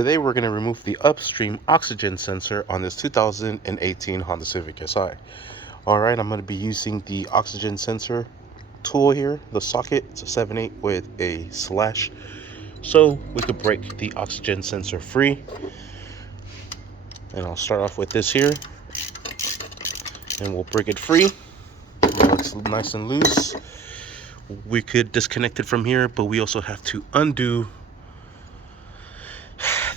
Today we're going to remove the upstream oxygen sensor on this 2018 Honda Civic Si. Alright, I'm going to be using the oxygen sensor tool here, the socket. It's a 7/8 with a slash, so we could break the oxygen sensor free. And I'll start off with this here, and we'll break it free. It looks nice and loose. We could disconnect it from here, but we also have to undo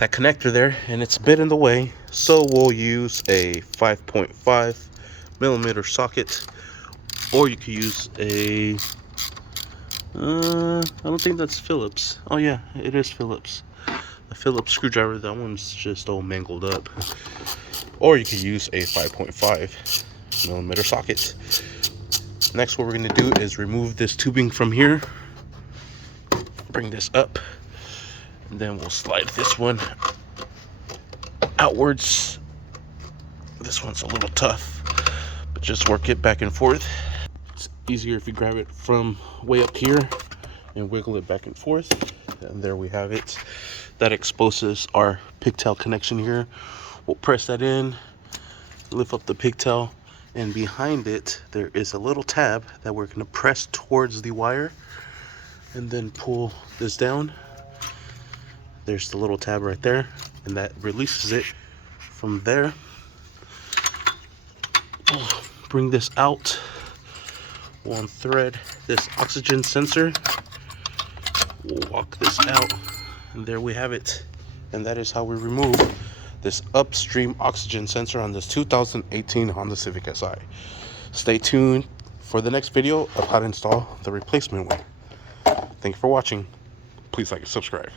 that connector there, and it's a bit in the way, so we'll use a 5.5 millimeter socket, or you could use a I don't think that's Phillips. Oh yeah, it is Phillips. A Phillips screwdriver. That one's just all mangled up. Or you could use a 5.5 millimeter socket. Next, what we're going to do is remove this tubing from here, bring this up, and then we'll slide this one outwards. This one's a little tough, but just work it back and forth. It's easier if you grab it from way up here and wiggle it back and forth. And there we have it. That exposes our pigtail connection here. We'll press that in, lift up the pigtail, and behind it there is a little tab that we're going to press towards the wire, and then pull this down. There's the little tab right there, and that releases it from there. Bring this out. We'll unthread this oxygen sensor. We'll walk this out, and there we have it. And that is how we remove this upstream oxygen sensor on this 2018 Honda Civic Si. Stay tuned for the next video of how to install the replacement one. Thank you for watching. Please like and subscribe.